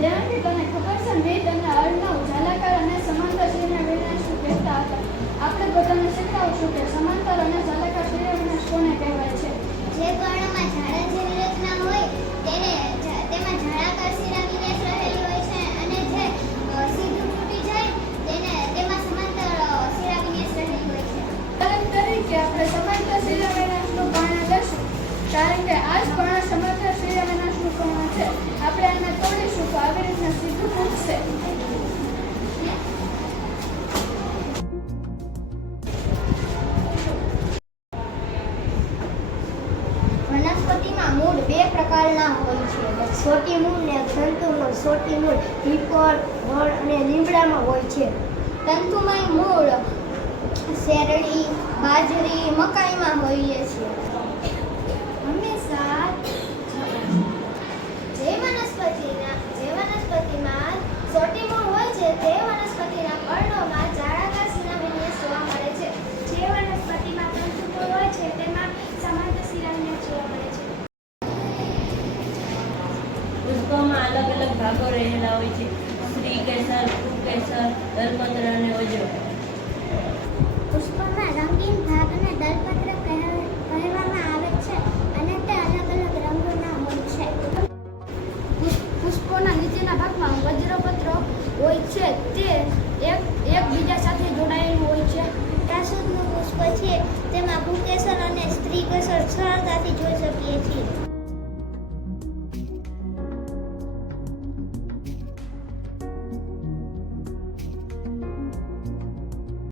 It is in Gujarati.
દેવાંગી, તને ખબર છે વેદ અને અર્ણવ જાલાકાર અને સમાંતર શ્રેણીના વિનાશ કહેતા હતા. આપણે બધાને શીખવાડશું કે સમાંતર અને જાલાકાર શ્રેણીના વિનાશ કોને કહેવાય છે. જે પર્ણમાં ઝાડા જેવી રચના હોય તેમાં ઝાડાકાર શિરાવિન્યાસ રહેલી હોય છે, અને જે સીધું તૂટી જાય તેમાં સમાંતર શિરાવિન્યાસ રહેલી હોય છે. ઉદાહરણ તરીકે આપણે સમાંતર શિરાવિન્યાસનું વર્ણન લઈશું, કારણ કે આ જ વર્ણન સમાંતર શિરાવિન્યાસનું વર્ણન છે. આપણે આને તોડીશું તો આવી રીતના સીધું તૂટશે. વનસ્પતિમાં મૂળ બે પ્રકારના હોય છે, સોટી મૂળ ને તંતુ મૂળ. સોટી મૂળ પીપળ, વડ અને લીમડામાં હોય છે. તંતુમય મૂળ શેરડી, બાજરી, મકાઈમાં હોઈએ છે. હંમેશા જે વનસ્પતિમાં સોટી મૂળ હોય છે તે વનસ્પતિના પર્ણોમાં જાળાકાર શિરાવિન્યાસ જોવા મળે છે. જે વનસ્પતિમાં તંતુ મૂળ હોય છે તેમાં સમાંતર શિરાવિન્યાસ જોવા મળે છે. પુષ્પોમાં અલગ અલગ ભાગો રહેલા હોય છે: સ્ત્રી કેસર, પુંકેસર, દલપત્ર અને વજ્ર. પુષ્પમાં રંગીન ભાગને દલપત્ર કહેવામાં આવે છે, અને તે અલગ અલગ રંગોના હોય છે. પુષ્પોના નીચેના ભાગમાં વજ્રપત્ર હોય છે, તે એકબીજા સાથે જોડાયેલું હોય છે. ત્રાસુદનું પુષ્પ છે તેમાં પુંકેસર અને સ્ત્રી કેસર સરળતાથી જોઈ શકીએ છીએ.